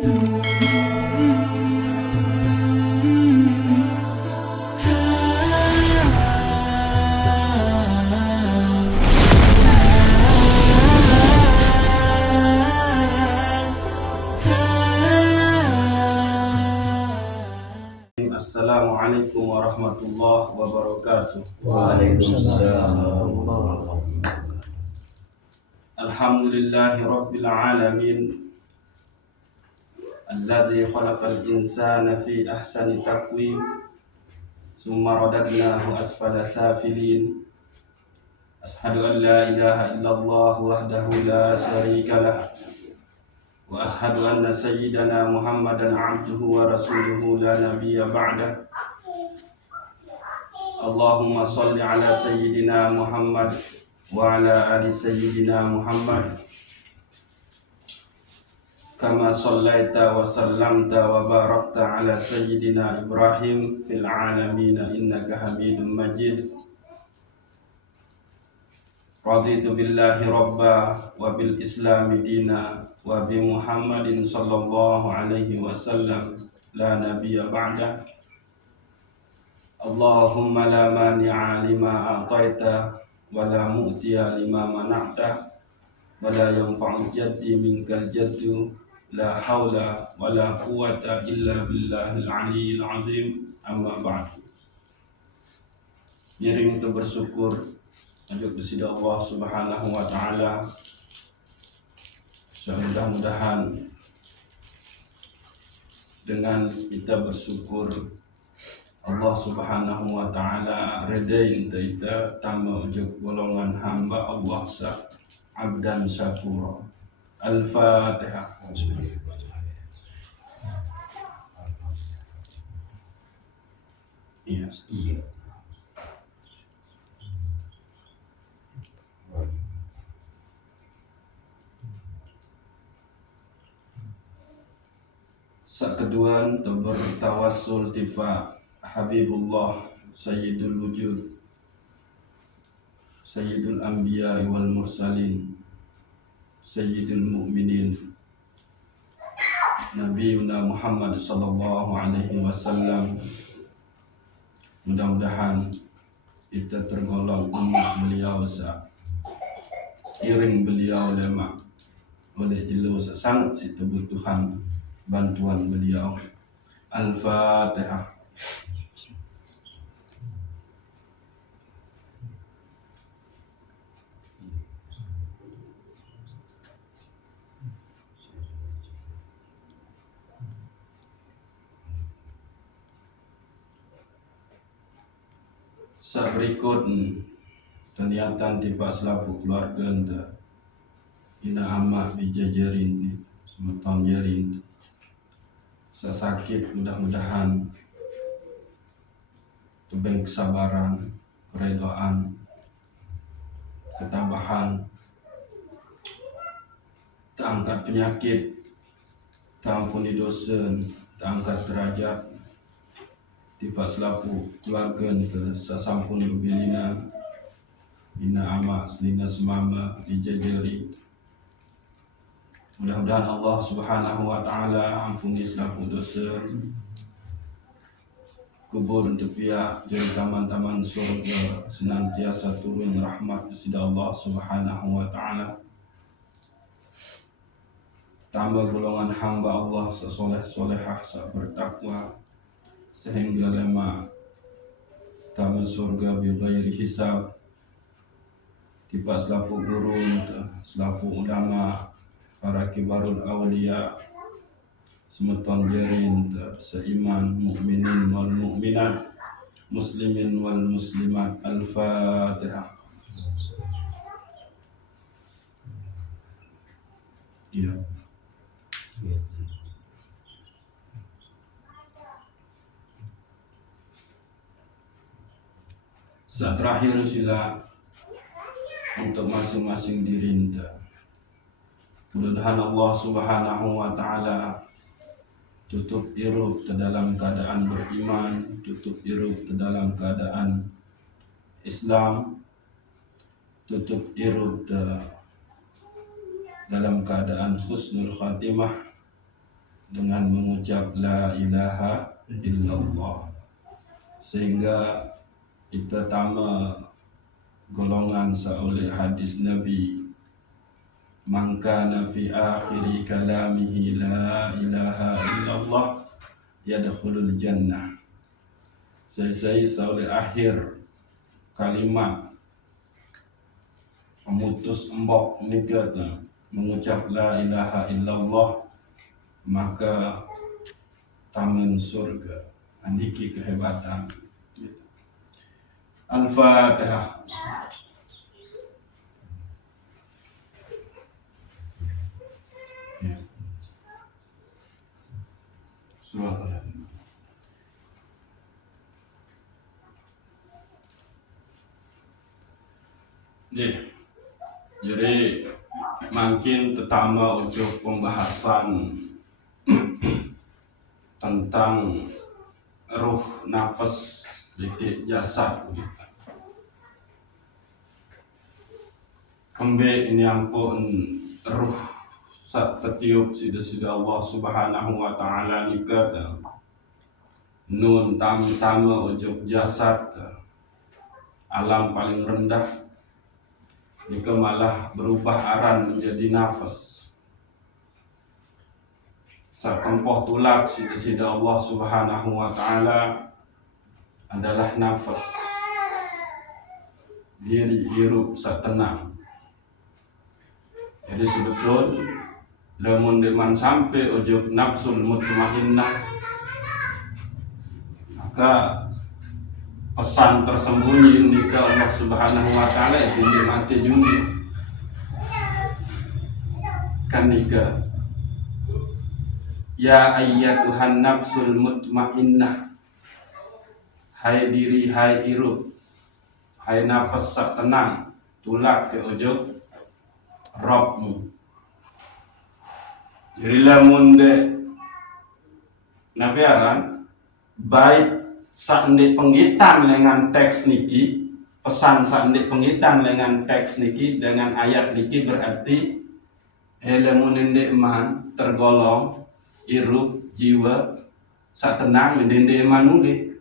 Assalamualaikum warahmatullahi wabarakatuh. Waalaikumsalam. Alhamdulillahi rabbil alamin. Allazi khalaqal insana fi ahsani taqwim. Summa radadnahu asfala safilin. Ashhadu an la ilaha illallah wahdahu la syarika lah. Wa ashhadu anna sayyidana Muhammadan abduhu wa rasuluhu la nabiyya ba'dah. Allahumma salli ala sayyidina Muhammad wa ala ali sayyidina Muhammad kama sallaita wa sallamta wa barakta ala sayyidina Ibrahim fil alamin innaka Hamidum Majid. Raditu billahi rabba wa bil islami dina wa bi Muhammadin sallallahu alaihi wasallam la nabiyya ba'da. Allahumma la mani'a lima a'taita wa la mu'tiya lima mana'ta wa la yanfa'u jaddi minkal jaddu la hawla wa la quwwata illa billahil aliyyil azim. Amma ba'du. Ngiring untuk bersyukur kepada Allah Subhanahu wa taala. Mudah-mudahan dengan kita bersyukur Allah Subhanahu wa taala redain kita tambah ujug golongan hamba Allah abdan syakura. Al-Fatihah. Iya. Sakeduan bertawassul tifa Habibullah Sayyidul Wujud Sayyidul Anbiya wal Mursalin Sayyidul Mu'minin Nabiuna Muhammad sallallahu alaihi wasallam. Mudah-mudahan kita tergolong umat beliau iring beliau lemak oleh jelu sangat si kebutuhan bantuan beliau. Al-Fatihah. Berikut ternyata tiba selafu keluarga anda ina amat bijajarin semeton jarin sesakit. Mudah-mudahan tubeng kesabaran, keredoan, ketabahan, terangkat penyakit, terampuni dosa, terangkat derajat tiba selaku keluarga sesampun bilina bina amak selina semama dijajari. Mudah-mudahan Allah Subhanahu wa taala ampuni selaku dosa, kubur untuk pihak jadi taman-taman surga, senantiasa turun rahmat kepada Allah Subhanahu wa taala. Tambah golongan hamba Allah sesoleh-solehah, bertakwa sehingga lema tamu surga bighairi hisab. Tiba selaku guru, selaku ulama, para kibarul awliya, semeton jerin seiman, mukminin wal mukminat, muslimin wal muslimat. Al-Fatihah. Iya. Saat terakhir sila untuk masing-masing diri anda. Mudah-mudahan Allah Subhanahu wa taala tutup iruk ke dalam keadaan beriman, tutup iruk ke dalam keadaan Islam, tutup iruk dalam keadaan husnul khatimah, dengan mengucap la ilaha illallah, sehingga kita tama golongan seoleh hadis Nabi, man kana fi akhiri kalamihi la ilaha illallah yadkhulul jannah. Selesai seoleh akhir kalimat memutus embok nikah mengucap la ilaha illallah, maka taman surga. Andiki kehebatan. Al-Fatihah. Surah Al-Fatihah. Jadi makin tertambah untuk pembahasan tentang ruh, nafas, litik, jasad. Kembali ini ampun ruh sat tertiup sida Allah Subhanahu wa Ta'ala nikah nun tama ujuk jasad alam paling rendah nikah malah berubah aran menjadi nafas. Saat tempoh tulak sida Allah Subhanahu wa Ta'ala adalah nafas, diri hirup saat tenang. Jadi sebetul lamun deman sampai ujuk nafsul mutmainnah, maka pesan tersembunyi nikah Allah Subhanahu wa Ta'ala itu mati juga kan nikah. Ya ayyatuhan nafsul mutmainnah, hai diri, hai hirup, hai nafas sak tenang, tulak ke ujuk Rabbmu. Jadi lamun de nabiaran baik sandi penggitan dengan teks niki, pesan sandi penggitan dengan teks niki, dengan ayat niki berarti lamun ende man tergolong irup jiwa sak tenang ende manuli.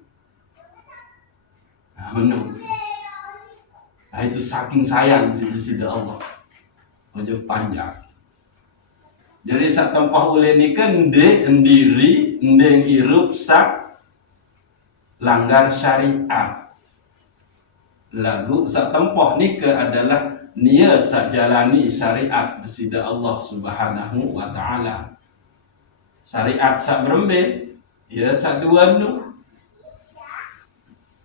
Nah, itu saking sayang sida Allah ojo panjang. Jadi sak tempoh ule nikah ende endiri ende irup sak langgar syariat. Lalu sak tempoh nikah adalah nia sak jalani syariat sida Allah Subhanahu wa Ta'ala. Syariat sak berembe ya sak dua nu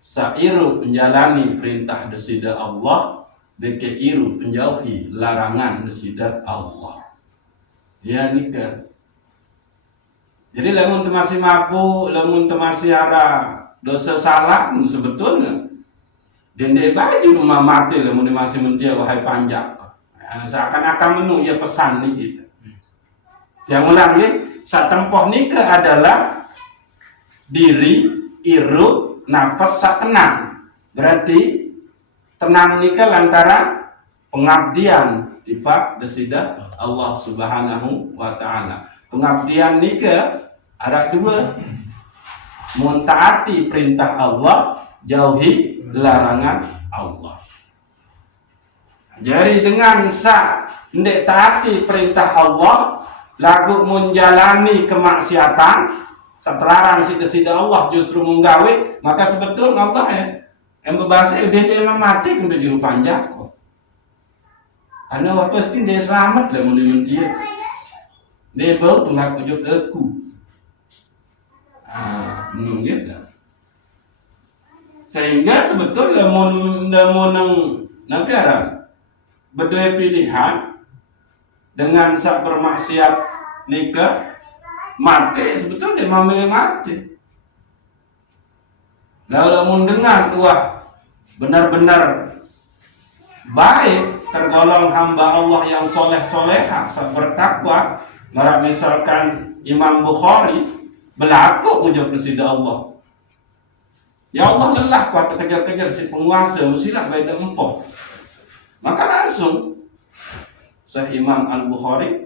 sak irup menjalani perintah desida Allah, deke iru penjauhi larangan desida Allah. Ya nikah. Jadi lamun masih mampu, lamun masih ada dosa salah sebetulnya dende baju rumah mati lamun masih mentia wahai panjang. Seakan-akan menu ya pesan nih gitu. Yang ulang ya, saat tempoh nikah adalah diri, iru, nafas sak tenang. Berarti tenang nikah lantaran pengabdian tifak desida Allah Subhanahu wa Ta'ala. Pengabdian nikah ada dua, mentaati perintah Allah, jauhi larangan Allah. Jadi dengan sa ndek taati perintah Allah, lagu menjalani kemaksiatan, setelarang sida Allah justru menggawe, maka sebetulnya Allah yang berbahasa dia memang mati kembali di panjang kok. Karena pasti dia selamat lah mun dia. Dia baru tulak ujuk aku. Gitu. Sehingga sebetulnya mun negara berdua pilihan dengan sak bermaksiat nikah mati, sebetulnya dia memilih mati. Lalu mun dengan wah benar-benar baik, tergolong hamba Allah yang soleh-solehah, bertakwa, misalkan Imam Bukhari berlaku ujar presiden Allah. Ya Allah lelah kuat kejar-kejar si penguasa, mestilah beda empok. Maka langsung Syekh Imam Al-Bukhari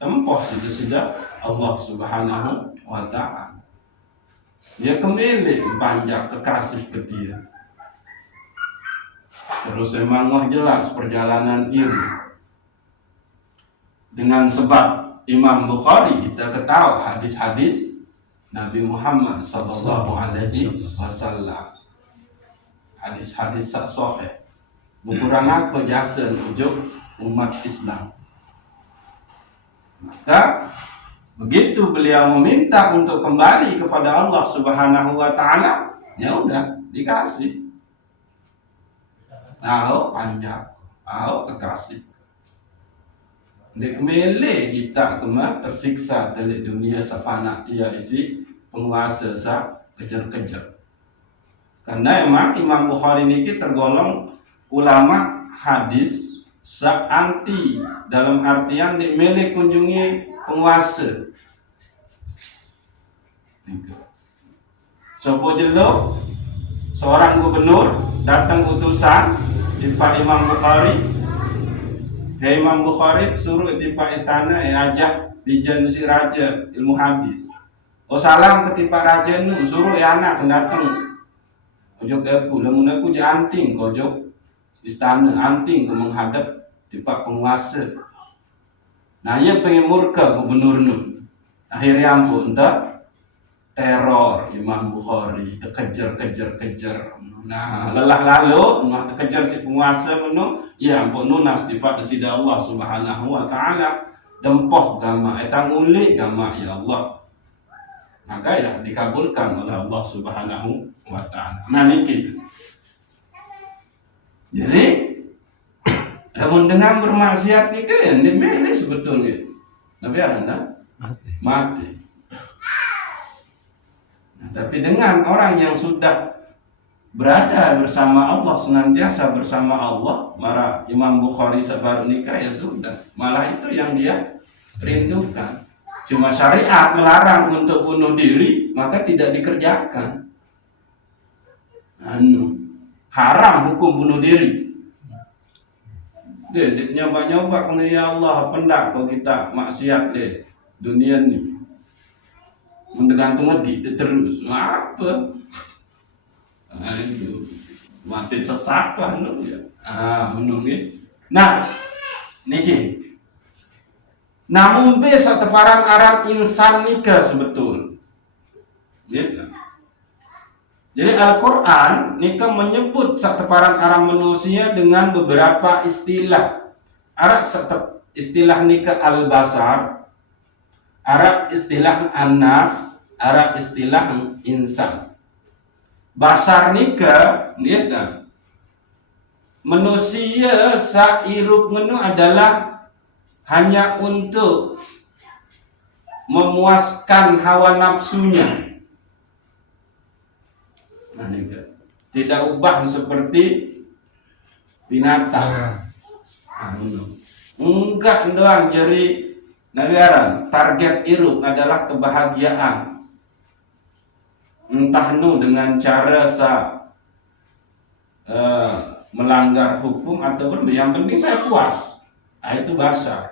tempoh sudah Allah Subhanahu wa ta'ala. Dia kemilik banyak kekasih ke dia. Terus memang jelas perjalanan ini. Dengan sebab Imam Bukhari kita ketahui hadis-hadis Nabi Muhammad sallallahu alaihi wasallam. Hadis-hadis sahih. Ukuran apa jasa ujuk umat Islam. Maka begitu beliau meminta untuk kembali kepada Allah Subhanahu wa ta'ala, ya udah dikasih. Tahu panjang, tahu kekasih. Dek mele kita kemar tersiksa dari dunia safana dia isi penguasa sa kejar-kejar. Karena emang Imam Bukhari ini tergolong ulama hadis sa anti dalam artian dek mele kunjungi penguasa. Sopo jelo seorang gubernur datang utusan di Pak Imam Bukhari. Imam Bukhari suruh di Pak istana ajak dijenusi raja ilmu hadis. Oh salam ketipa raja nu suruh anak datang. Ojo aku lamun aku je anting kojo istana anting ke menghadap di Pak penguasa. Nah ia pengen murka gubernur nu. Akhirnya ampun entah teror Imam Bukhari terkejar. Nah lelah lalu mah terkejar si penguasa menu ya ampun nunas sifat sida Allah Subhanahu wa ta'ala dempoh gama etang uli gama ya Allah. Maka ya dikabulkan oleh Allah Subhanahu wa ta'ala. Nah niki. Jadi namun dengan bermaksiat ni kan dimilih sebetulnya. Tapi anda mati. Nah, tapi dengan orang yang sudah berada bersama Allah, senantiasa bersama Allah, mara Imam Bukhari sabar nikah ya sudah. Malah itu yang dia rindukan. Cuma syariat melarang untuk bunuh diri, maka tidak dikerjakan. Haram hukum bunuh diri. Dia nyoba-nyoba kalau ya Allah pendak kalau kita maksiat deh dunia ni mendegantung lagi terus apa itu mati sesat lah nu ya menunggu. Nah niki namun bisa tefaran aran insan nika sebetul ya. Jadi Al-Quran nika menyebut sateparan aran manusia dengan beberapa istilah. Arak istilah nika al-basar, arak istilah an-nas, arak istilah insan. Basar nika lihat manusia sairup menu adalah hanya untuk memuaskan hawa nafsunya. Nah, tidak ubah seperti binatang. Enggak doang jadi nagaran target irup adalah kebahagiaan. Entah nu dengan cara melanggar hukum atau yang penting saya puas. Nah, itu bahasa.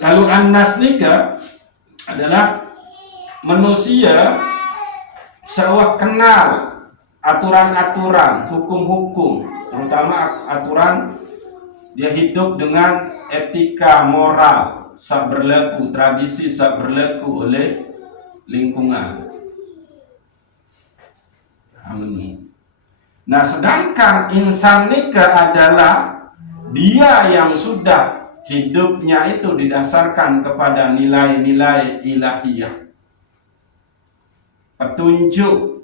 Lalu an-nas nikah adalah manusia sewah kenal aturan-aturan, hukum-hukum, terutama aturan dia hidup dengan etika moral, sak berlaku tradisi, sak berlaku oleh lingkungan. Nah, sedangkan insan nikah adalah dia yang sudah hidupnya itu didasarkan kepada nilai-nilai ilahiyah. Petunjuk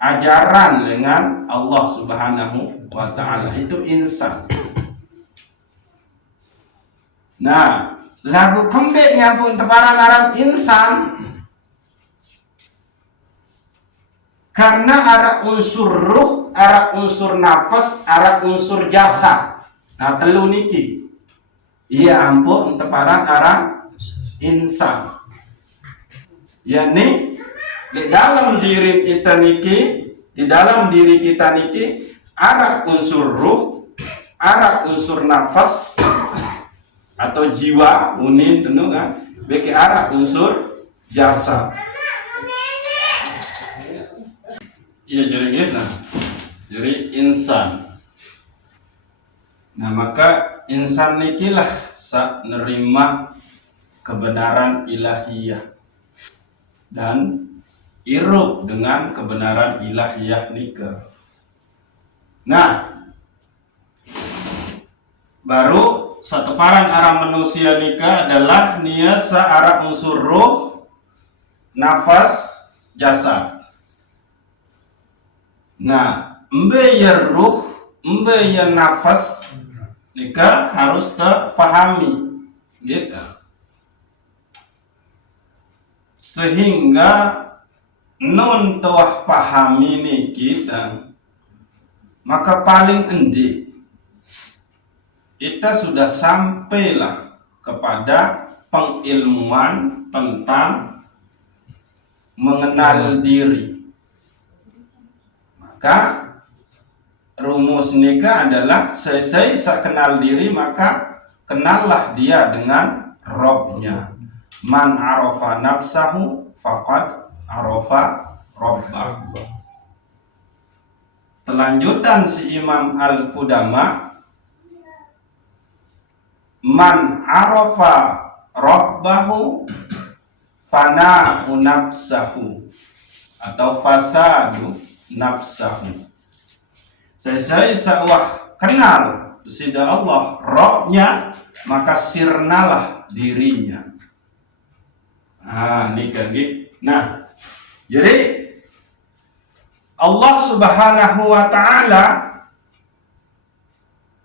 ajaran dengan Allah Subhanahu wa ta'ala itu insan. Nah, lagu kembeknya pun teparan aran insan karena ada unsur ruh, ada unsur nafas, ada unsur jasad. Nah, telu niki. Iya ampun teparan aran insan. Yani di dalam diri kita niki ada unsur ruh, arak unsur nafas atau jiwa unin tentu kan beki arak unsur jasad. Iya jadi gitu. Jadi insan. Nah maka insan nikilah sak nerima kebenaran ilahiyah dan iruk dengan kebenaran ilahiyah nika. Nah baru satu paran arah manusia nika adalah nia searah unsur ruh, nafas, jasad. Nah, embe ya ruh, embe ya nafas nika harus terpahami, gitu. Sehingga non tawah pahami niki dan maka paling endi kita sudah sampailah kepada pengilmuan tentang mengenal diri. Maka rumus nikah adalah selesai kenal diri maka kenallah dia dengan Robnya. Man arafa nafsahu faqad arafa Robbahu. Kelanjutan si Imam Al-Qudama, man arafa Rabbahu fana'u nafsahu atau fasadu nafsahu. Saya sawah kenal sida Allah Rabbnya maka sirnalah dirinya. Nah, jadi Allah Subhanahu wa taala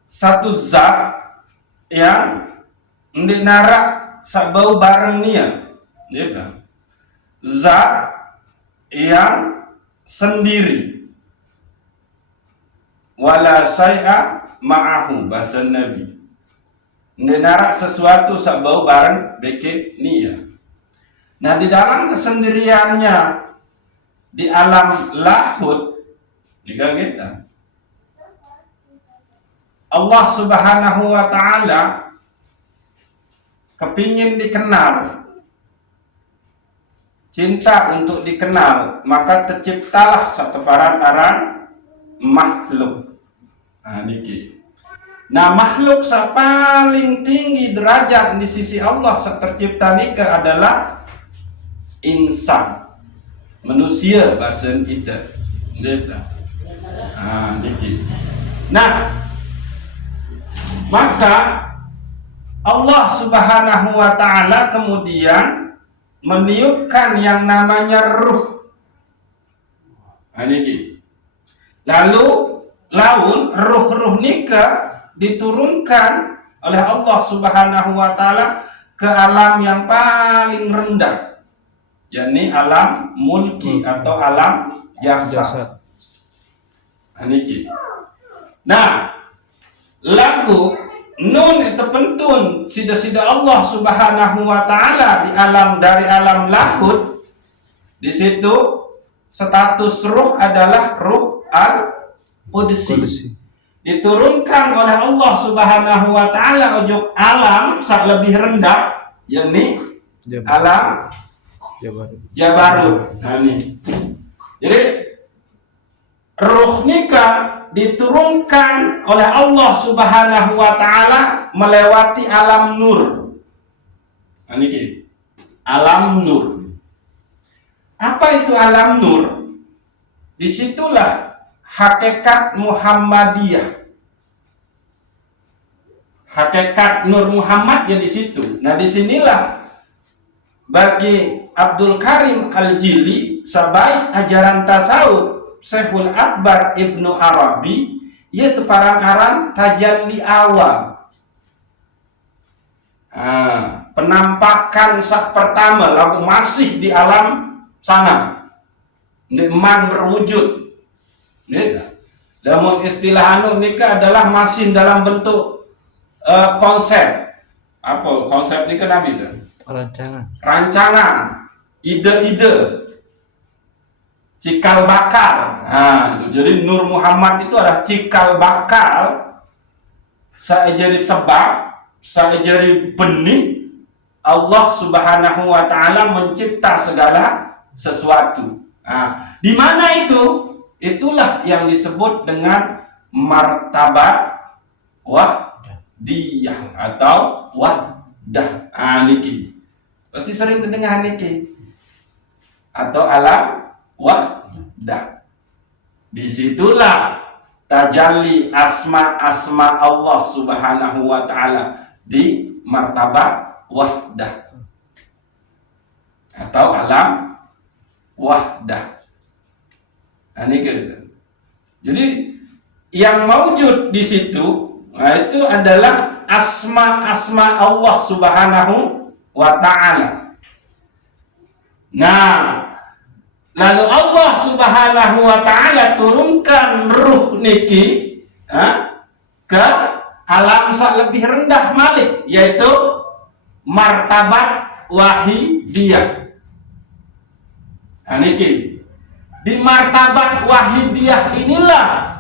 satu zat yang ndinara sabau bareng nia, gitu. Zat yang sendiri. Wala syai'a ma'ahu bahasa Nabi. Ndinara sesuatu sabau bareng beke nia. Nah, di dalam kesendiriannya di alam lahud, gitu. Allah Subhanahu wa taala kepingin dikenal, cinta untuk dikenal, maka terciptalah satu aran makhluk. Nah, niki. Nah, makhluk yang paling tinggi derajat di sisi Allah tercipta nika adalah insan, manusia bahasa kita. Nah, niki. Nah, maka Allah Subhanahu wa taala kemudian meniupkan yang namanya ruh. Niki. Lalu laun ruh-ruh nika diturunkan oleh Allah Subhanahu wa taala ke alam yang paling rendah, yakni alam mulki atau alam jasad. Niki. Nah, lagu nun itu pentun sida-sida Allah Subhanahu wa taala di alam dari alam lahud. Di situ status ruh adalah ruh al-qudsi. Diturunkan oleh Allah Subhanahu wa taala ujung alam sak lebih rendah, yakni alam Jabarut. Nah, ini. Jadi ruh nikah diturunkan oleh Allah Subhanahu wa taala melewati alam nur. Nah, ini alam nur. Apa itu alam nur? Disitulah hakikat Muhammadiyah. Hakikat Nur Muhammad ya di situ. Nah, disinilah bagi Abdul Karim Al-Jili sebaik ajaran tasawuf Syekhul Akbar Ibnu Arabi yaitu aran tajalli awal. Penampakan sak pertama lalu masih di alam sana. Nikman berwujud. Namun istilah nikah adalah masih dalam bentuk konsep. Apa konsep nikah Nabi kan? Rancangan, ide-ide, cikal bakal. Nah, itu. Jadi Nur Muhammad itu adalah cikal bakal saejari sebab, saejari benih Allah Subhanahu wa taala mencipta segala sesuatu. Nah, di mana itu? Itulah yang disebut dengan martabat wahdiyah atau wahdah. Niki. Pasti sering mendengar niki. Atau alam wahdah. Disitulah tajalli asma Allah Subhanahu wa taala di martabat wahdah atau alam wahdah. Jadi yang maujud di situ, itu adalah asma Allah Subhanahu wa taala. Nah, lalu Allah Subhanahu wa taala turunkan ruh niki ke alam sak lebih rendah malik, yaitu martabat wahidiyah. Niki di martabat wahidiyah inilah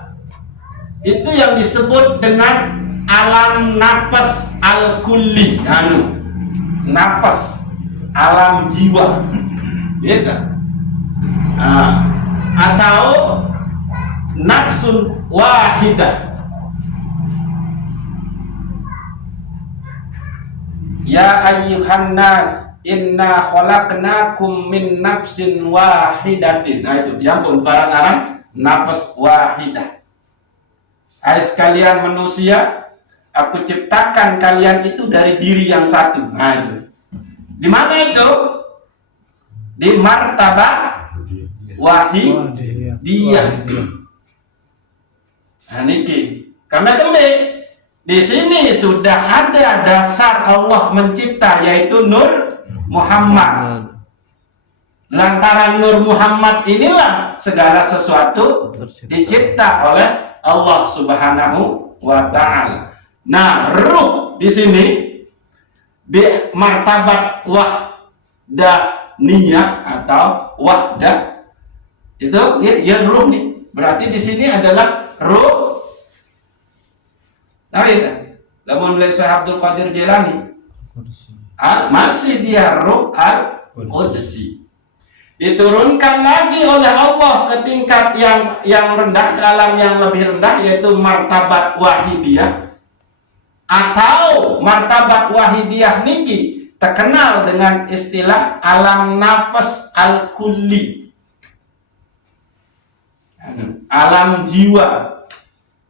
itu yang disebut dengan alam nafas al-kulli, nafas alam jiwa, gitu. Atau nafsun wahidah. Ya ayyuhan nas, inna khalaqnakum min nafsin wahidatin. Nah itu, ya ampun, barang alam nafas wahidah. Hai sekalian manusia, aku ciptakan kalian itu dari diri yang satu. Nah itu. Di mana itu? Di martabat wahidiyah. Nah niki. Karena kembali di sini sudah ada dasar Allah mencipta, yaitu Nur Muhammad. Lantaran Nur Muhammad inilah segala sesuatu dicipta oleh Allah Subhanahu wa taala. Nah, ruh di sini di martabat wahdaniyah atau wahdah itu ya ruh nih. Berarti di sini adalah ruh. Nah, itu. Lamun Syekh Abdul Qadir Jilani masih dia ruh al-Qudsi. Diturunkan lagi oleh Allah ke tingkat yang rendah, ke alam yang lebih rendah, yaitu martabat wahidiyah. Atau martabat wahidiyah niki terkenal dengan istilah alam nafas al-kulli, alam jiwa.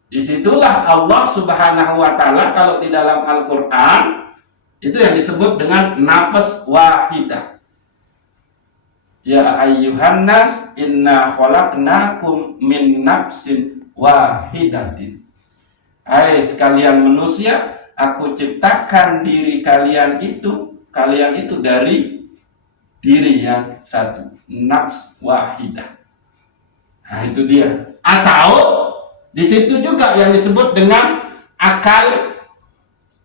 Disitulah Allah Subhanahu wa taala kalau di dalam Al-Quran itu yang disebut dengan nafas wahidah. Ya ayyuhan nas, inna khalaqnakum min nafsin wahidatin. Hai sekalian manusia, aku ciptakan diri kalian itu dari diri yang satu, nafs wahidah. Nah itu dia. Atau di situ juga yang disebut dengan akal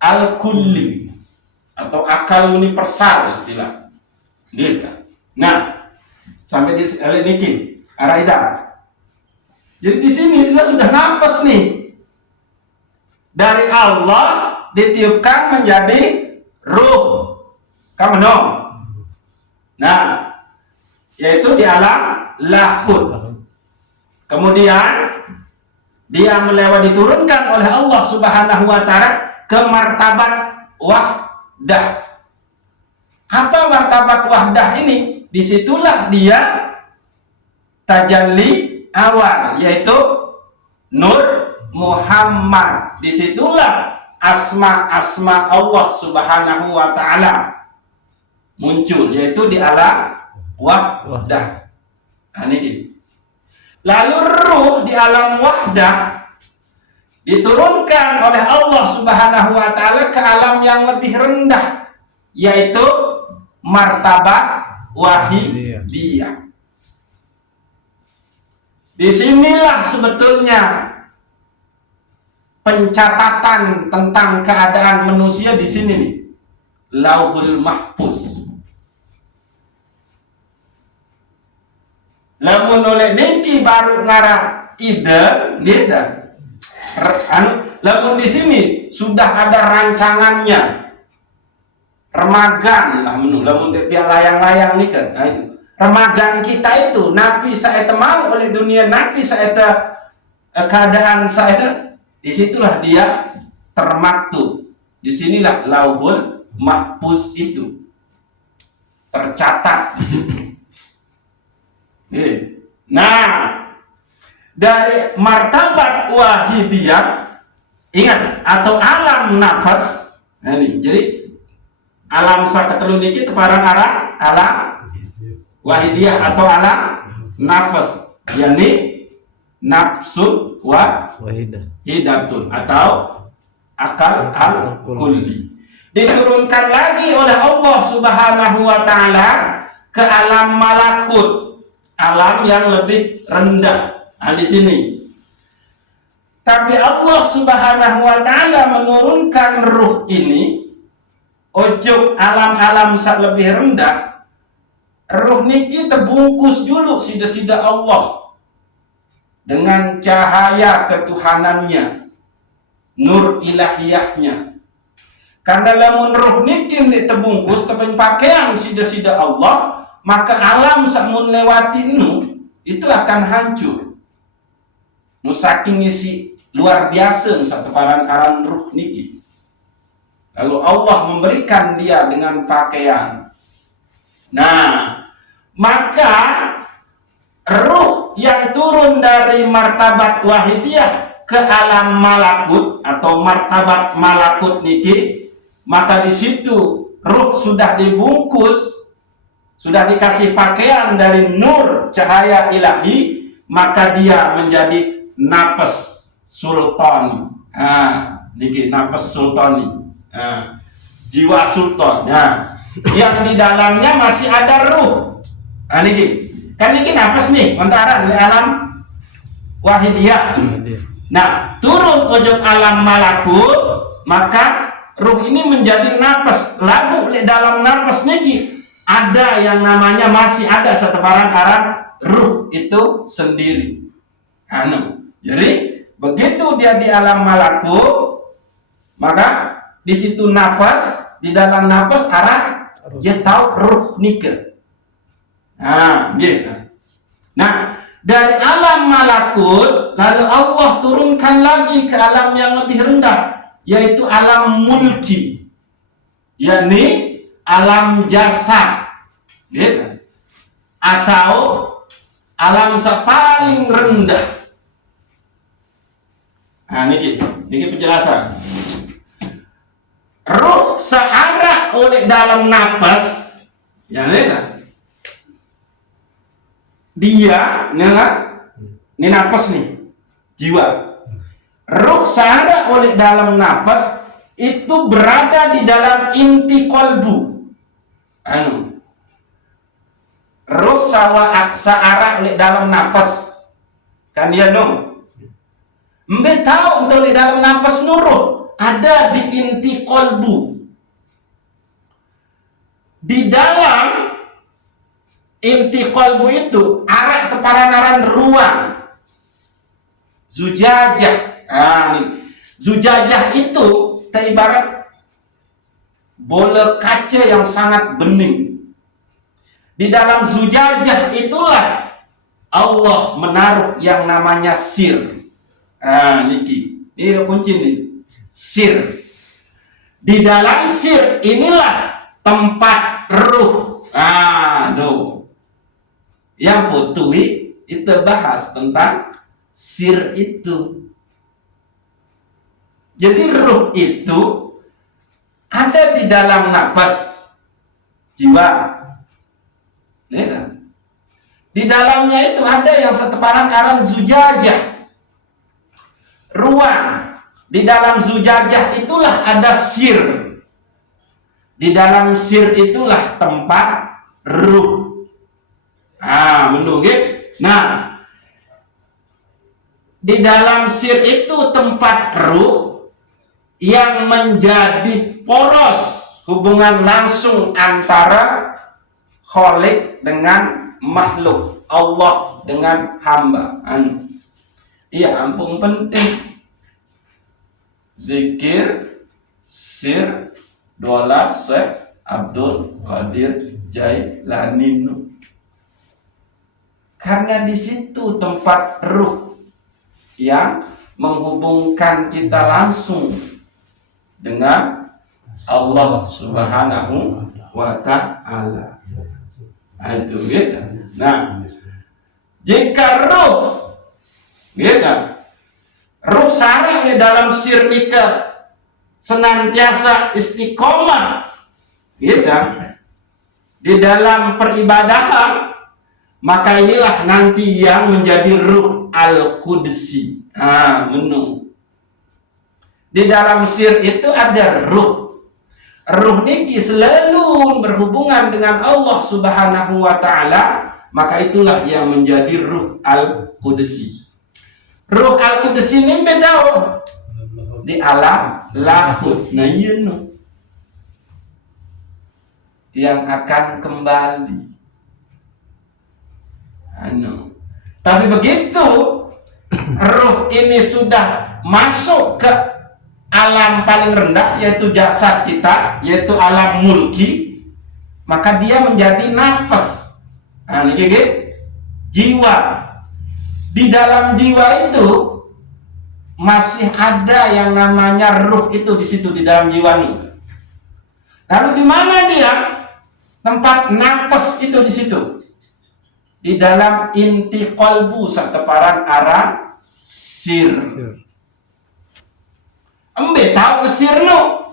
al-kulli atau akal universal istilah. Nah, sampai di niki araida. Jadi di sini sudah nafas nih. Dari Allah ditiupkan menjadi ruh. Kamu dong. Nah, yaitu di alam lahud. Kemudian dia diturunkan oleh Allah Subhanahu wa taala ke martabat wahdah. Apa martabat wahdah ini? Disitulah dia tajalli awal, yaitu Nur Muhammad. Disitulah asma Allah Subhanahu wa taala muncul, yaitu di alam wahdah. Ini. Lalu ruh di alam wahdah diturunkan oleh Allah Subhanahu wa taala ke alam yang lebih rendah, yaitu martabat wahidiyah. Disinilah sebetulnya pencatatan tentang keadaan manusia di sini nih. Lauhul Mahfuz. Lamun oleh niki baru ngarah ide, Lalu di sini sudah ada rancangannya, remagan lah menu, lamun tiap layang-layang nih kan, nah, itu remagan kita itu nabi saeta mau oleh dunia nabi saeta keadaan saeta, disitulah dia termaktub. Disinilah lauhul mahfuz itu tercatat di situ. Nah, dari martabat wahidiyah, ingat, atau alam nafas, nah ini, jadi alam sakatelu niki teparang arah alam wahidiyah atau alam nafas, yakni nafsul wahidatun atau akal al-kulli. Diturunkan lagi oleh Allah Subhanahu wa Ta'ala ke alam malakut, alam yang lebih rendah. Nah, di sini. Tapi Allah Subhanahu wa Ta'ala menurunkan ruh ini ojuk alam-alam sak lebih rendah. Ruh niki terbungkus dulu sida-sida Allah dengan cahaya ketuhanannya, nur ilahiyahnya. Karena lamun ruh niki terbungkus tapi pakaian sida-sida Allah, maka alam sakmun lewati itu akan hancur. Saking isi luar biasa satu paran ruh niki. Lalu Allah memberikan dia dengan pakaian. Nah, maka ruh yang turun dari martabat wahidiyah ke alam malakut atau martabat malakut niki, maka di situ ruh sudah dibungkus, sudah dikasih pakaian dari nur cahaya ilahi, maka dia menjadi nafas sultani. Niki nafas sultani, jiwa sultan. Yang di dalamnya masih ada ruh. Niki kan niki nafas nih, antara di alam wahidiyah. Nah, turun ujung alam malakut, maka ruh ini menjadi nafas. Lagu di dalam nafas niki ada yang namanya masih ada seteparan ruh itu sendiri. Jadi begitu dia di alam malakut, maka di situ nafas, di dalam nafas dia tahu ruh nikah. Gitu. Nah, dari alam malakut lalu Allah turunkan lagi ke alam yang lebih rendah, yaitu alam mulki, yakni alam jasad, gitu. Atau alam paling rendah. Niki penjelasan. Ruh searah oleh dalam napas, ya lihat. Dia, ini napas nih, jiwa. Ruh searah oleh dalam napas itu berada di dalam inti kolbu. Ruh searah oleh dalam napas, kan dia dong. Mbe tahu untuk di dalam napas nuruh ada di inti kolbu. Di dalam inti kolbu itu arah teparan ruang zujajah. Zujajah itu ibarat bola kaca yang sangat bening. Di dalam zujajah itulah Allah menaruh yang namanya sir. Niki, ini kunci nih, sir. Di dalam sir inilah tempat ruh. Yang Futui itu bahas tentang sir itu. Jadi ruh itu ada di dalam napas jiwa. Di dalamnya itu ada yang seteparan zujajah. Ruang. Di dalam zujajah itulah ada sir. Di dalam sir itulah tempat ruh. Menunggik. Nah, di dalam sir itu tempat ruh yang menjadi poros hubungan langsung antara Khalik dengan makhluk, Allah dengan hamba. Iya, ampun penting. zikir, sir, dolas, Syekh Abdul Qadir Jailani. Karena di situ tempat ruh yang menghubungkan kita langsung dengan Allah Subhanahu wa Ta'ala. Itu gitu. Nah, jika ruh gitu, ruh sarang di dalam sirnika senantiasa istiqomah gitu, di dalam peribadahan, maka inilah nanti yang menjadi ruh al-qudsi. Menung. Di dalam sir itu ada ruh. Ruh niki selalu berhubungan dengan Allah Subhanahu wa Ta'ala, maka itulah yang menjadi ruh al-qudsi. Ruh al-qudsi ini beda di alam lahud. Nah, yang akan kembali. Tapi begitu ruh ini sudah masuk ke alam paling rendah, yaitu jasad kita, yaitu alam mulki, maka dia menjadi nafas. Jiwa. Di dalam jiwa itu masih ada yang namanya ruh itu di situ, di dalam jiwa ini. Lalu di mana dia? Tempat nafas itu di situ. Di dalam inti kolbu sateparan arah sir. Embe tahu sir no?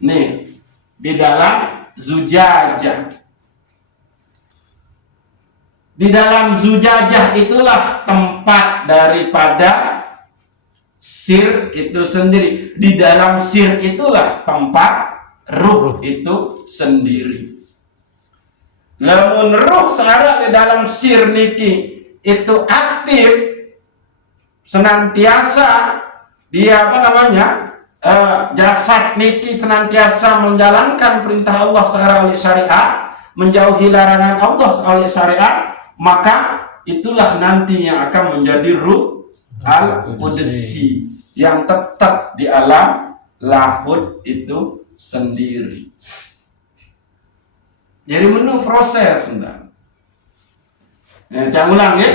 Nih, di dalam zujajah. Di dalam zujajah itulah tempat daripada sir itu sendiri. Di dalam sir itulah tempat ruh itu sendiri. Namun ruh sekarang di dalam sir niki itu aktif senantiasa, dia jasad niki senantiasa menjalankan perintah Allah secara oleh syariat, menjauhi larangan Allah oleh syariat, maka itulah nanti yang akan menjadi ruh al-qudsi yang tetap di alam lahud itu sendiri. Jadi menurut proses, saya ulang ya.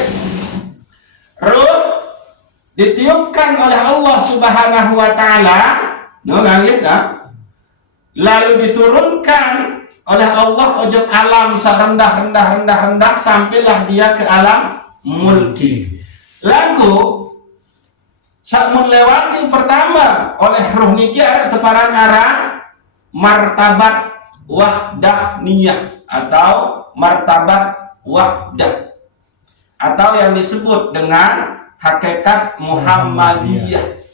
Ruh ditiupkan oleh Allah Subhanahu wa Ta'ala, lalu diturunkan oleh Allah ujung alam serendah sampailah dia ke alam mulki. Lalu saat melewati pertama oleh ruh niki ada teparan arah martabat wahdaniyah atau martabat wahdah, atau yang disebut dengan hakikat Muhammadiyah.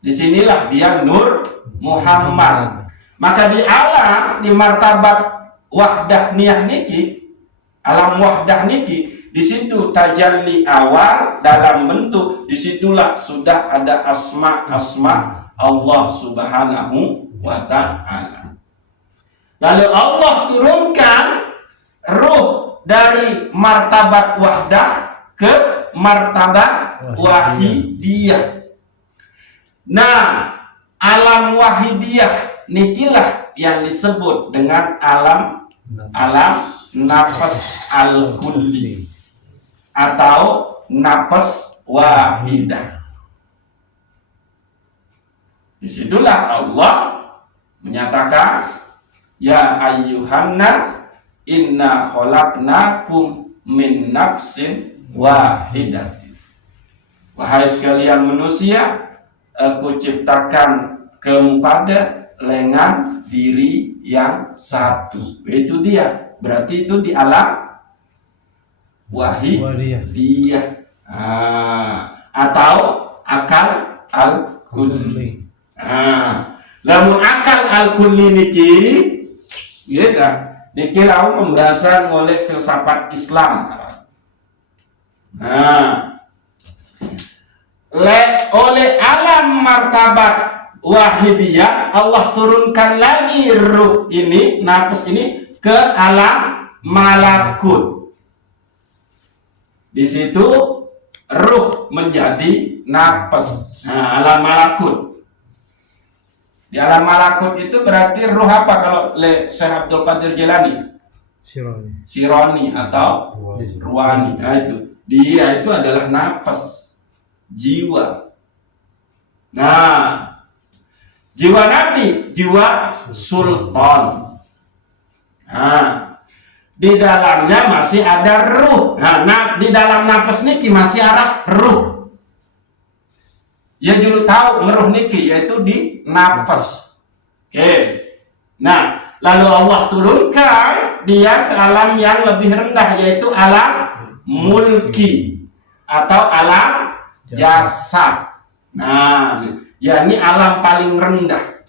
Disinilah dia Nur Muhammad. Maka di alam, di martabat wahdaniyah niki, alam wahdah niki, di situ tajalli awal dalam bentuk, disitulah sudah ada asma Allah Subhanahu wa Ta'ala. Lalu Allah turunkan ruh dari martabat wahdah ke martabat wahidiyah. Nah, alam wahidiyah nikilah yang disebut dengan alam nafas al-kulli atau nafas wahidah. Disitulah Allah menyatakan, ya ayyuhan nas inna khalaqnakum min nafsin wahidatin. Wahai sekalian manusia, aku ciptakan kepada lengan diri yang satu. Itu dia. Berarti itu di alam wahidiyah. Atau akal al-kulli. Lamun akal al-kulli niki dikira pembahasan oleh filsafat Islam. Oleh alam martabat wahidiyah, Allah turunkan lagi ruh ini, nafas ini ke alam malakut. Di situ ruh menjadi nafas, alam malakut. Di alam malakut itu berarti ruh apa kalau Syekh Abdul Qadir Jilani? Sironi atau ruani. Nah, itu dia itu adalah nafas, jiwa. Nah, jiwa Nabi, jiwa sultan. Nah, di dalamnya masih ada ruh. Nah, di dalam nafas niki masih ada ruh. Ya dulu tahu ngeruh niki yaitu di nafas. Oke. Nah, lalu Allah turunkan dia ke alam yang lebih rendah yaitu alam mulki atau alam jasad. Nah, yakni alam paling rendah.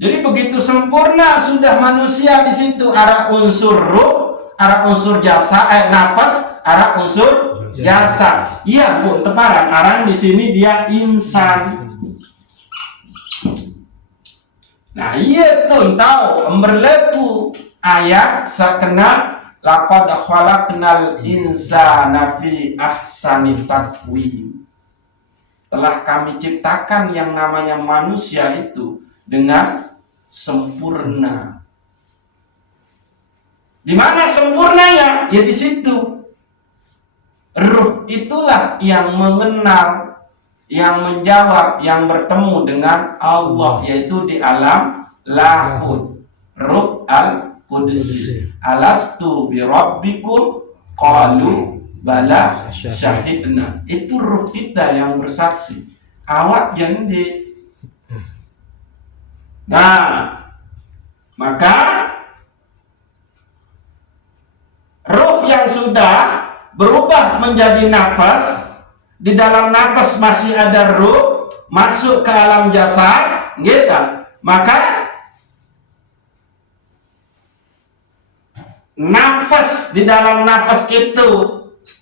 Jadi begitu sempurna sudah manusia di situ, arah unsur ruh, arah unsur nafas, arah unsur jasad. Iya, Bu, teparan. Arah di sini dia insan. Nah, iya tuh tahu berlaku ayat sakena laqad khalaqnal insana fi ahsani taqwim. Telah kami ciptakan yang namanya manusia itu dengan sempurna. Di mana sempurnanya? Ya di situ. Ruh itulah yang mengenal, yang menjawab, yang bertemu dengan Allah, yaitu di alam lahud. Ruh al-Qudsi. Alastu bi rabbikum qalu bala syahidna. Itu ruh kita yang bersaksi. Awak jadi. Nah, maka ruh yang sudah berubah menjadi nafas, di dalam nafas masih ada ruh, masuk ke alam jasad, gitu. Maka nafas di dalam nafas itu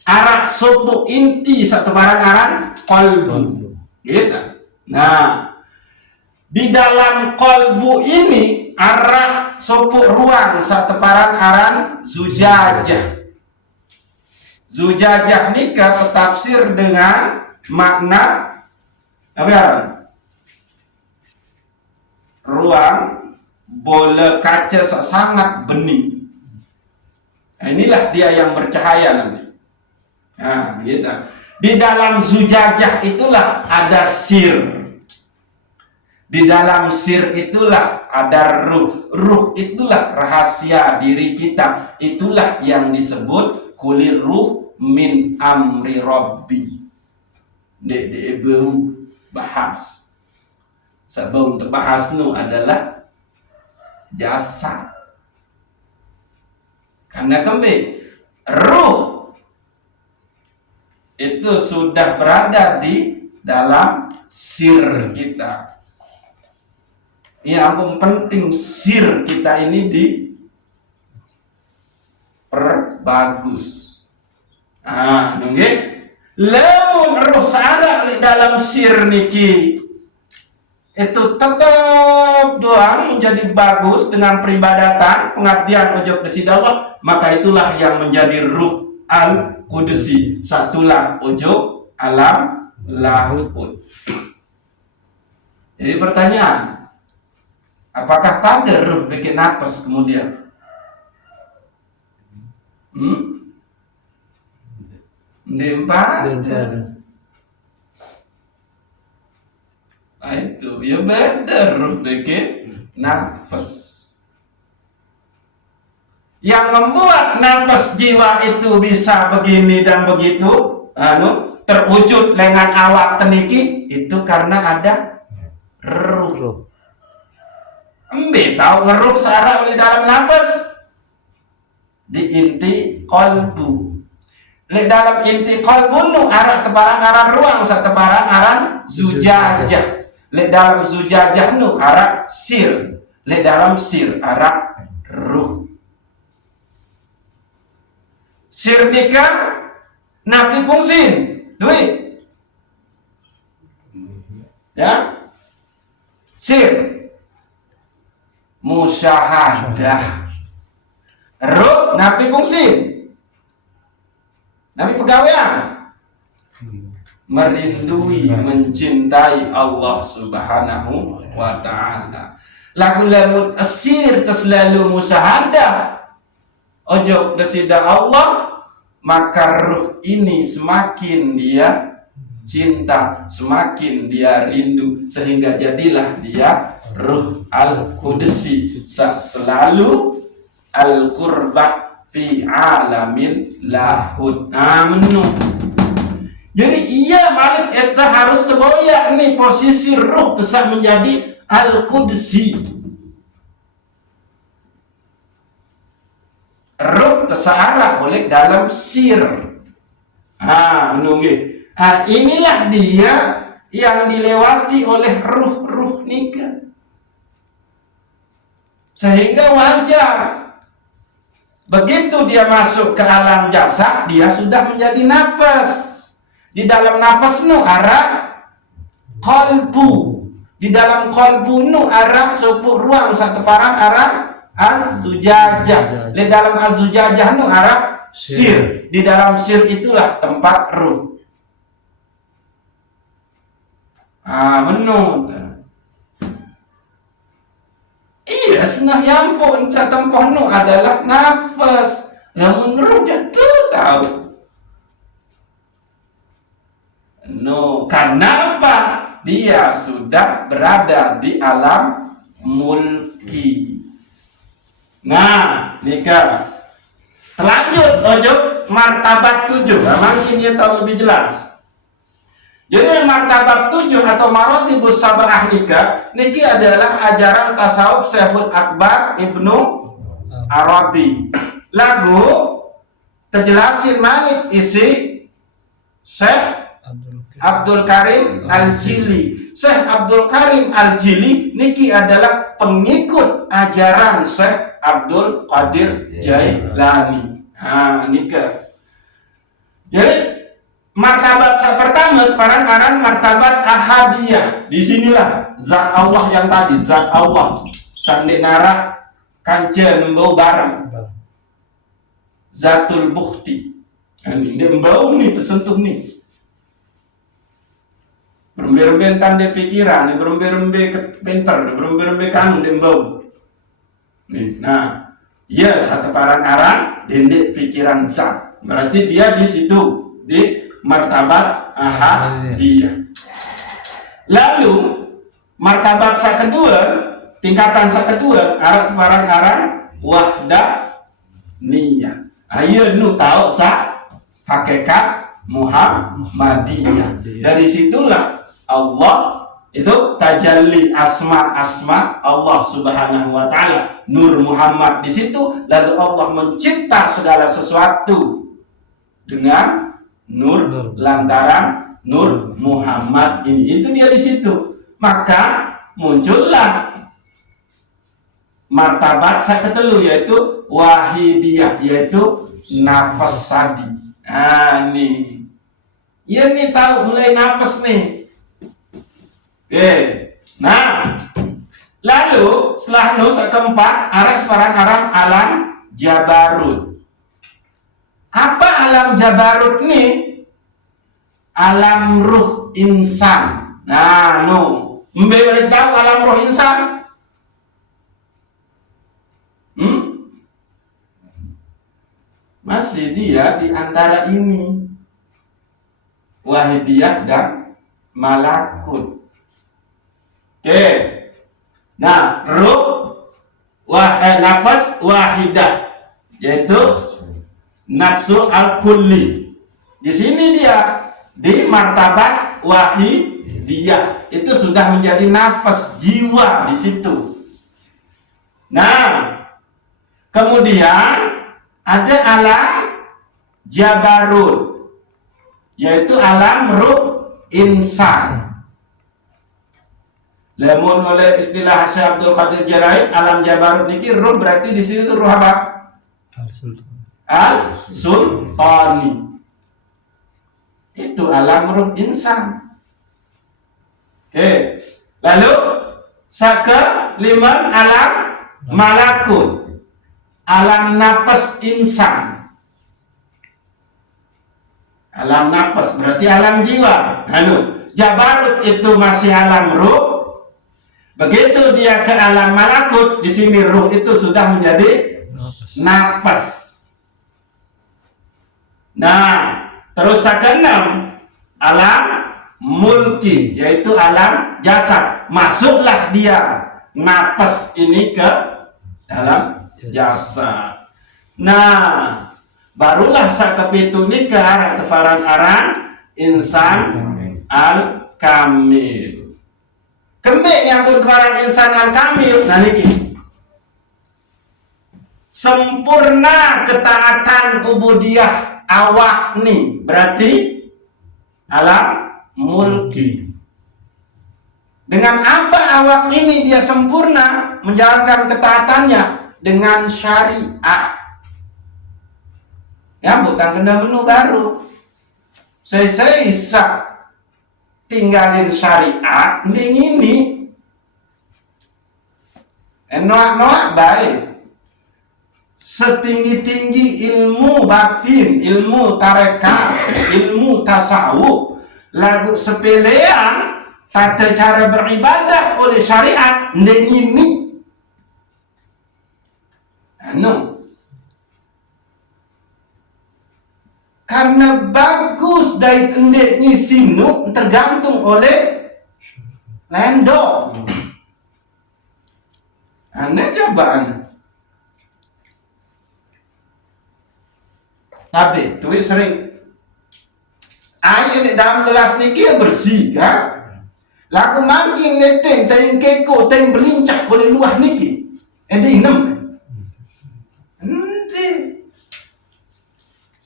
arah subuh inti satu barang arah qalbu, gitu. Nah, di dalam kolbu ini arah sopuk ruang satu paran aran zujajah. Zujajah nikah tafsir dengan makna apa ya? Ruang bola kaca sangat bening. Nah, inilah dia yang bercahaya nanti. Nah, gitu. Di dalam zujajah itulah ada sir. Di dalam sir itulah ada ruh. Ruh itulah rahasia diri kita. Itulah yang disebut kulir ruh min amri rabbi. Dek bau bahas. Sebelum terbahas nu adalah jasa. Karena kembali ruh itu sudah berada di dalam sir kita. Ya ampun, penting sir kita ini perbagus. Ah, nggih. Lamun roh sarak di dalam sir niki itu tetap doang menjadi bagus dengan peribadatan, pengabdian ujug kesida Allah, maka itulah yang menjadi ruh al-Qudsi, satulah ujug alam lahud. Jadi pertanyaan, apakah pada ruh bikin nafas kemudian? Dempat. Nah itu, ya beda ruh bikin nafas. Yang membuat nafas jiwa itu bisa begini dan begitu, terwujud lengan awak teniki, itu karena ada ruh. Embe tahu ngeruh searah oleh dalam nafas di inti kolbu. Di dalam inti kolbu nu arah tebaran arah ruang satebaran arah zujajah. Di dalam zujajah nu arah sir. Di dalam sir arah ruh. Sir nikah nabi fungsin duit. Ya. Sir musyahadah. Ruh nabi fungsi. Nabi pegawaian. merindui, mencintai Allah Subhanahu wa ta'ala. Lagu lamun asir terselalu musyahadah ojo kesida Allah, maka ruh ini semakin dia cinta, semakin dia rindu, sehingga jadilah dia ruh al-qudsi, selalu al-qurbah fi alamin lahud. Menu. Jadi iya Malik eta harus terboyak nih posisi ruh bisa menjadi al-qudsi. Ruh tersearah oleh dalam sir. Inilah dia yang dilewati oleh ruh-ruh nikah. Sehingga wajar begitu dia masuk ke alam jasad, dia sudah menjadi nafas. Di dalam nafas nu arah kolbu. Di dalam kolbu nu arah sepuk ruang satu parang arah az-zujajah. Di dalam az-zujajah nu arah sir. Di dalam sir itulah tempat ruh. Menung. Iya, senah yampun tempat nu adalah nafas. Namun ruhnya tahu. Karena apa? Dia sudah berada di alam mulki. Nikah. Terlanjut ojo martabat 7. Makin dia tahu lebih jelas. Jadi martabat 7 atau marotibus sab'ah nikah, niki adalah ajaran tasawuf Syekhul Akbar Ibnu Arabi. Lagu terjelasin Malik isi Syekh Abdul Karim Al-Jili. Syekh Abdul Karim Al-Jili niki adalah pengikut ajaran Syekh Abdul Qadir Jailani. Nikah. Jadi martabat pertama paran martabat ahadiyah. Disinilah zat Allah yang tadi, zat Allah sandi nara kanca nembau barang. Zatul bukti. Ini nembau nih tersentuh nih. Berembe-rembe tanda pikiran, berembe-rembe pintar, berembe-rembe kanu nembau. Ya satu parang arang dendek pikiran zat. Berarti dia di situ di martabat ahadiyah. Lalu martabat kedua, tingkatan kedua arah parang wahdaniyah. Ayo nu tahu hakikat Muhammadiyah. Dari situlah Allah itu tajalli asma Allah Subhanahu wa ta'ala, Nur Muhammad di situ. Lalu Allah mencipta segala sesuatu dengan nur, lantaran Nur Muhammad ini. Itu dia di situ. Maka muncullah martabat kedua yaitu wahidiyah, yaitu nafas tadi. Nih. Ya nih tahu mulai nafas nih. Lalu setelah nusa keempat arah parang alam Jabarut. Apa alam Jabarut nih? Alam ruh insan. Memberitahu alam ruh insan. Masih dia di antara ini wahidiyah dan malakut. Ruh nafas wahidah yaitu nafsu al-kulli. Di sini dia di martabat wahidiyah itu sudah menjadi nafas jiwa di situ. Kemudian ada alam Jabarut yaitu alam ruh insan. Lamun oleh istilah Syekh Abdul Qadir Jailani, alam Jabarut niki ruh berarti di sini itu ruh apa? Al-Sultani. Itu alam ruh insan. Lalu kelima alam malakut, alam nafas insan. Alam nafas berarti alam jiwa. Jabarut itu masih alam ruh. Begitu dia ke alam malakut, di sini ruh itu sudah menjadi nafas. Nah, terus keenam, alam mulki, yaitu alam jasad. Masuklah dia nafas ini ke dalam jasad. Nah, barulah sakepitu ini ke arah tefaran aran insan al-kamil. Kembali nyambut kepada insan al-kamil. Nah niki sempurna ketaatan ubudiyah awak nih, berarti alam mulki. Dengan apa awak ini dia sempurna menjalankan ketaatannya? Dengan syariat. Ya, bukan kena menu baru. Saya tinggalin syariat, ini noak baik. Setinggi-tinggi ilmu batin, ilmu tarekat, ilmu tasawuf, lagu sepelean tata cara beribadah oleh syariat, ini karena bagus dari endeknya sinu tergantung oleh lendok. Anda cobaan. Tapi tuh sering air di dalam gelas niki bersih kan? Lagu mangking neteng teng keko teng belincak boleh luah niki. Edi nem.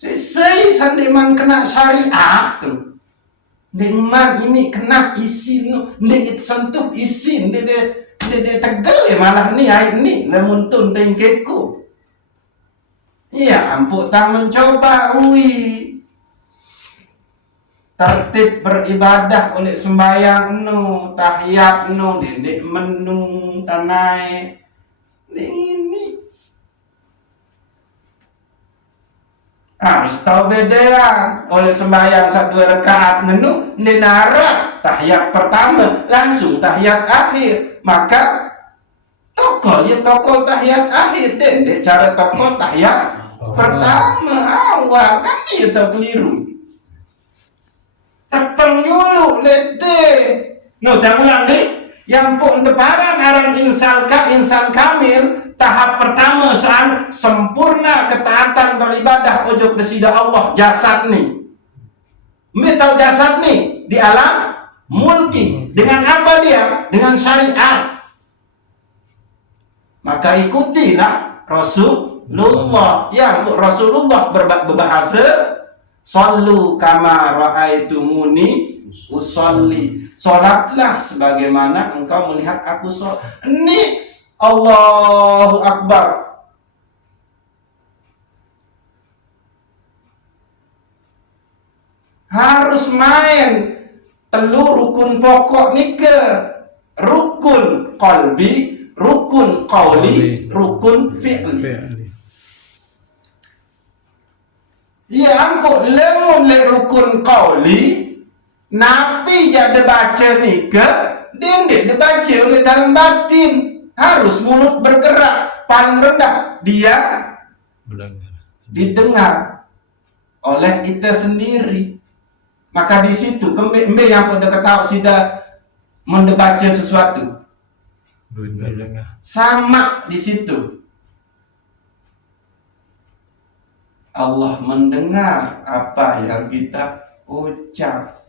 Saya sandeman kena syariat tu. Dengan ini kena isin, ndek sentuh isin, ndek tegel ya malah ni air ni lemuntun tengkeku. Ya ampun tak mencoba tertib beribadah oleh sembahyang nu, tahiyat nu, ndek menung tanai. Ndek ini harus tahu beda oleh sembahyang 1-2 rakaat ngenu nenara tahiyat pertama langsung tahiyat akhir, maka tokol tahiyat akhir dek cara tokol tahiyat pertama awal kan itu keliru tepeng nyulu lete no ulang deh yang pun teparan aran insan kamil. Tahap pertama saat sempurna ketaatan beribadah ujug desida Allah jasad nih. Mesti tahu jasad nih di alam mulki. Dengan apa dia? Dengan syariat. Maka ikutilah Rasulullah. Ya, Rasulullah berbahasa sallu kama ra'aitumuni usolli. Salatlah sebagaimana engkau melihat aku salat. Ini Allahu Akbar. Harus main telur rukun pokok nika. Rukun qalbi, rukun qauli, rukun fi'li. Ya ampun, lemun le rukun qauli, nabi jadi baca nika, dia dibaca oleh dalam batin. Harus mulut bergerak, paling rendah dia didengar oleh kita sendiri. Maka di situ kembe yang pada ketahui sudah mendebaca sesuatu sama di situ. Allah mendengar apa yang kita ucap.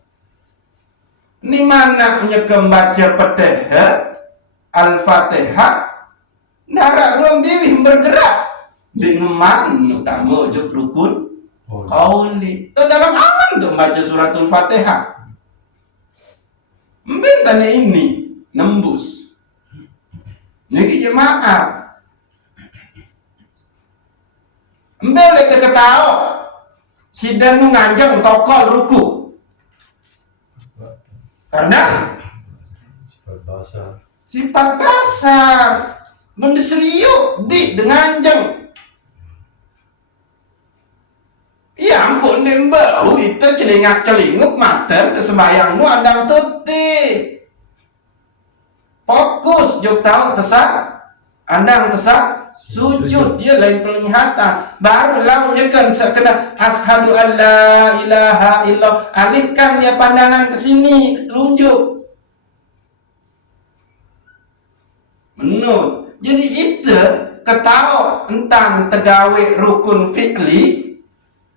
Ini mana membaca Fatihah Al-Fatihah darat ruang bibih bergerak dengan utama ujub rukun qauli. Itu dalam aman untuk baca suratul Fatihah. Mbentanya ini nembus. Niki jemaah. Mbele ketahu sidan nganjeng tokol ruku. Karena sifat dasar mendesriuk di dengan jeng. Ya ampun demba tahu itu celingak-celinguk maten sembayangmu andang tuti. Fokus juk tahu tesak andang tesak sujud dia lain penglihatan. Baru lau nyekan sekena asyhadu an la ilaha illallah. Alihkan dia pandangan ke sini, telunjuk. Menurut. Jadi itu ketahu entang tegawe rukun fi'li,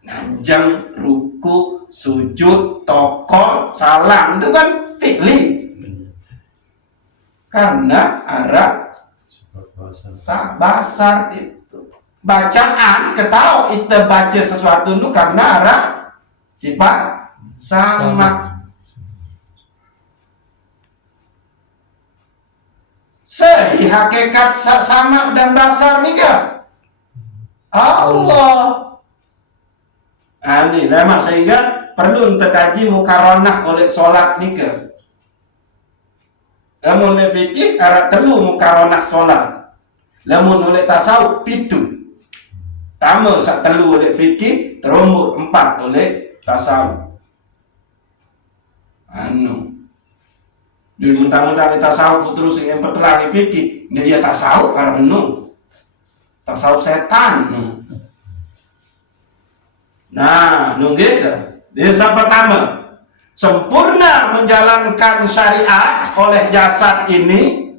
nanjang, ruku, sujud, tokol, salam itu kan fi'li. Karena arah basar itu bacaan ketahu itu baca sesuatu itu karena arah sifat sama. Hakikat sama dan basar nika Allah. Ini lama sehingga perlu untuk kaji mukaronah oleh sholat nika. Lamun oleh fikih arah telu mukaronah sholat. Lamun oleh tasawuf pitu. Tama sak telu oleh fikih, terumbuk 4 oleh tasawuf. Di mentang-mentang tasawuf terus yang pertelan fikih, dia tasawuf karena tasawuf setan. Nah, gitu. Dia yang pertama, sempurna menjalankan syariat oleh jasad ini.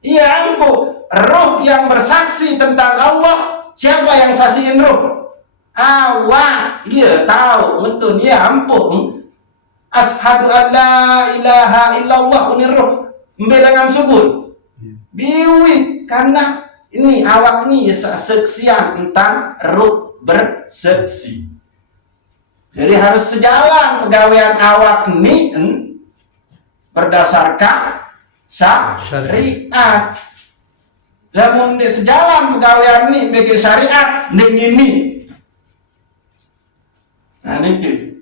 Ya ampun, ruh yang bersaksi tentang Allah, siapa yang saksiin ruh? Awak, dia tahu betul, ya ampun. Asyhadu an la ilaha illallah uniruh dengan subur biwi karena ini awak ni seksian tentang ruh berseksi. Jadi harus sejalan pegawaian awak ni berdasarkan syariat. Lamun sejalan pegawaian ni bagi syariat ning ini. Nah niki.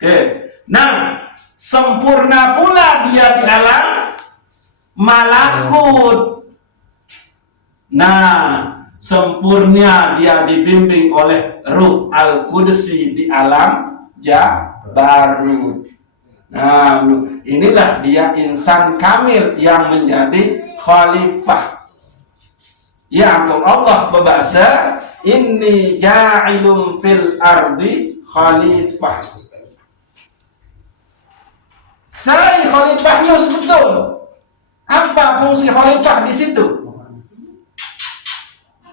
Oke. Nah, sempurna pula dia di alam malakut. Nah, sempurna dia dibimbing oleh Ruh Al-Qudsi di alam Jabarut. Nah, inilah dia insan kamil yang menjadi khalifah. Ya Allah berbahasa, inni ja'ilun fil ardi khalifah. Saya khalifah Nus betul. Apa fungsi khalifah di situ?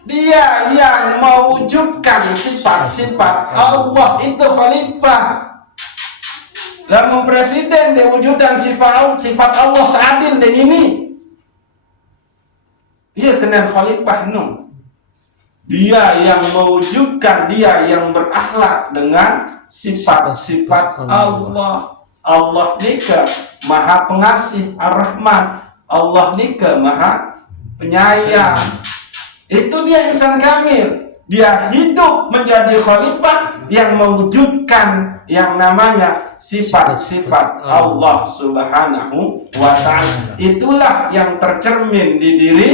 Dia yang mewujudkan sifat-sifat Allah, itu khalifah. Lalu presiden diwujudkan sifat Allah seadil dan ini. Dia kenal khalifah nu. Dia yang mewujudkan, dia yang berakhlak dengan sifat-sifat Allah. Allah nika maha pengasih ar-Rahman. Allah nika maha penyayang. Itu dia insan kamil. Dia hidup menjadi khalifah yang mewujudkan yang namanya sifat-sifat Allah subhanahu wa ta'ala. Itulah yang tercermin di diri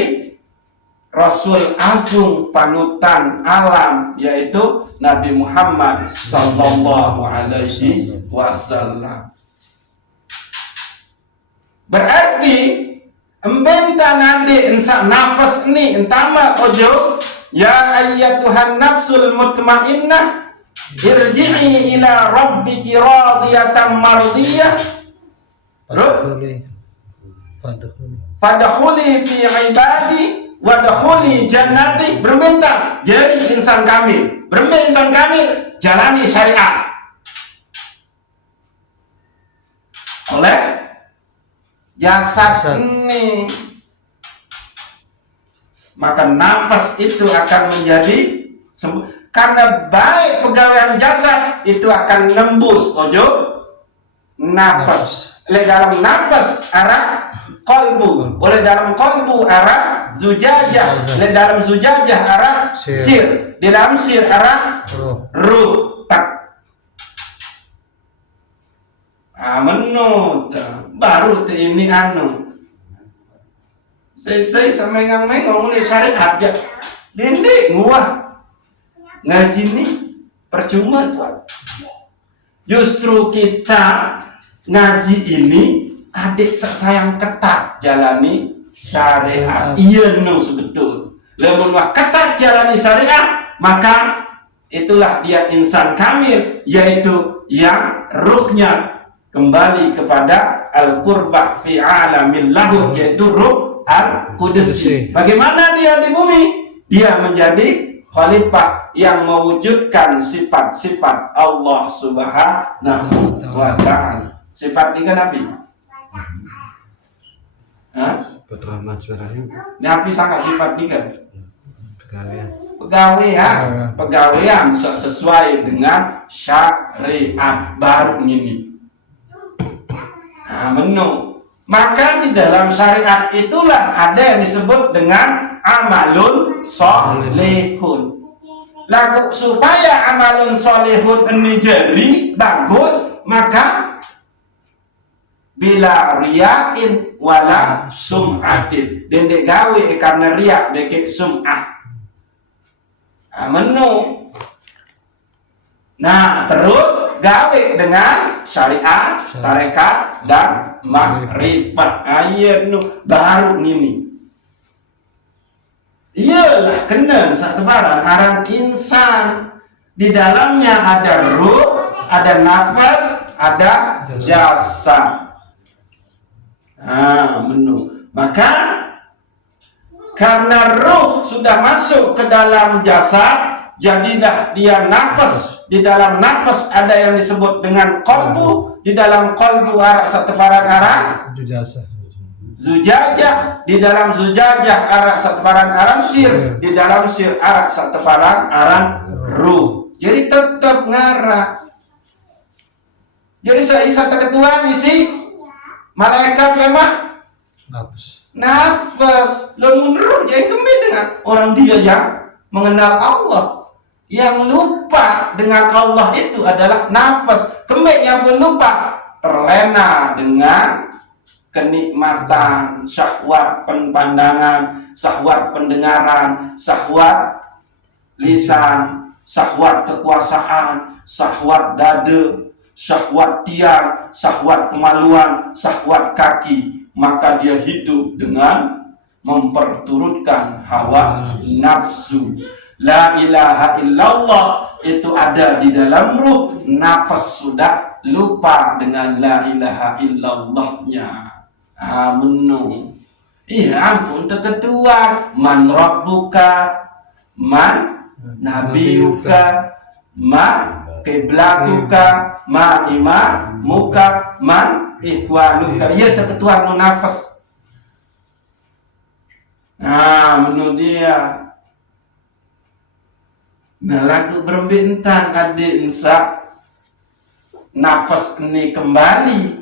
Rasul Agung panutan alam, yaitu Nabi Muhammad sallallahu alaihi wasallam. Berarti embenta nade ensa nafas ni entama ojo ya ayyatuhan nafsul mutmainnah irji'i ila rabbiki radiyatan mardiyah fadkhuli fi ibadi wadkhuli jannati. Berminta jadi insan kamil, berminta insan kamil, jalani syariat oleh jasad ini, maka nafas itu akan menjadi karena baik pegawaian jasad itu akan nembus ojo nafas. Oleh dalam nafas arah kolbu, oleh dalam kolbu arah zujajah, oleh dalam zujajah arah sir, di dalam sir arah ruh. Menut baru ini saya sampai ngomong mulai syariat ya dendek nguah ngaji nih percuma tuan. Justru kita ngaji ini adik sayang ketat jalani syariat. Iya no sebetul. Lamun wah ketat jalani syariat, maka itulah dia insan kamil, yaitu yang ruhnya kembali kepada al-qurbah fi alamil lahu, yaitu ruh al-qudsi. Bagaimana dia di bumi? Dia menjadi khalifah yang mewujudkan sifat-sifat Allah Subhanahu wa ta'ala. Sifat ini kan Nabi. Rahmat suaranya. Nabi sangat sifat ini kan. Pegawai. Pegawaian sesuai dengan syariat baru ini. Menu. Maka di dalam syariat itulah ada yang disebut dengan amalun solehun. Lagu supaya amalun solehun ini jadi bagus, maka bila riyakin wala sum'atin, dendek gawe karena riak deket sum'ah. Menu. Nah, terus gawe dengan syariat, tarekat dan makrifat. Ayat baru ini. Iyalah kena satu barang aran insan. Di dalamnya ada ruh, ada nafas, ada jasad. Menu. Maka karena ruh sudah masuk ke dalam jasad, jadilah dia nafas. Di dalam nafas ada yang disebut dengan qalbu. Di dalam qalbu arak satefaran aran zujajah. Di dalam zujajah arak satefaran aran sir. Di dalam sir arak satefaran aran ruh. Jadi tetap ngarak. Jadi saya satu ketua isi malaikat lemak nafas. Lamun ruh jadi kembali dengan orang dia yang mengenal Allah. Yang lupa dengan Allah itu adalah nafas. Kembali yang pun lupa terlena dengan kenikmatan, syahwat pandangan, syahwat pendengaran, syahwat lisan, syahwat kekuasaan, syahwat dada, syahwat tiang, syahwat kemaluan, syahwat kaki. Maka dia hidup dengan memperturutkan hawa nafsu. La ilaha illallah itu ada di dalam ruh, nafas sudah lupa dengan la ilaha illallahnya. Menu. Iya ampun ketua. Man rabbuka, man nabiyuka, ma kiblatuka, ma imamuka, man ikhwanuka. Iya ketua no nafas. Menu dia. Nah lagu berbintan adik insa nafas ini kembali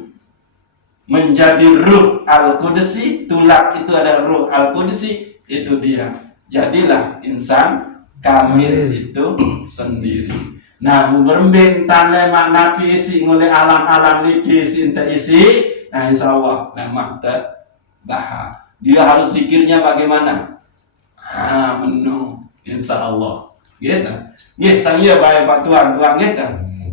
menjadi ruh al-qudsi. Tulak itu adalah ruh al-qudsi. Itu dia. Jadilah insan kamil itu sendiri. Nah berbintan lemak nabi isi ngoleh alam-alam niki isi inta isi. Nah insya Allah lemak terbahar. Dia harus zikirnya bagaimana? Menu insya Allah. Gitu. Saya baik Pak Tuan gitu.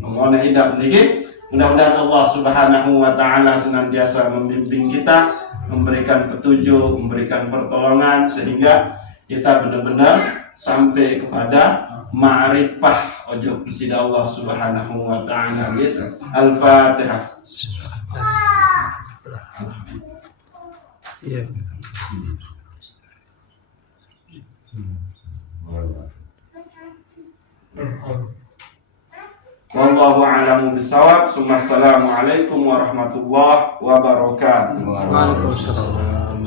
Mohon idam niki. Mudah-mudahan Allah Subhanahu wa taala senantiasa membimbing kita, memberikan petunjuk, memberikan pertolongan sehingga kita benar-benar sampai kepada ma'rifah ojo kepada Allah Subhanahu wa taala gitu. Al-Fatihah. Iya. Wallahu a'lamu bishawab. Assalamualaikum warahmatullahi wabarakatuh. Waalaikumsalam.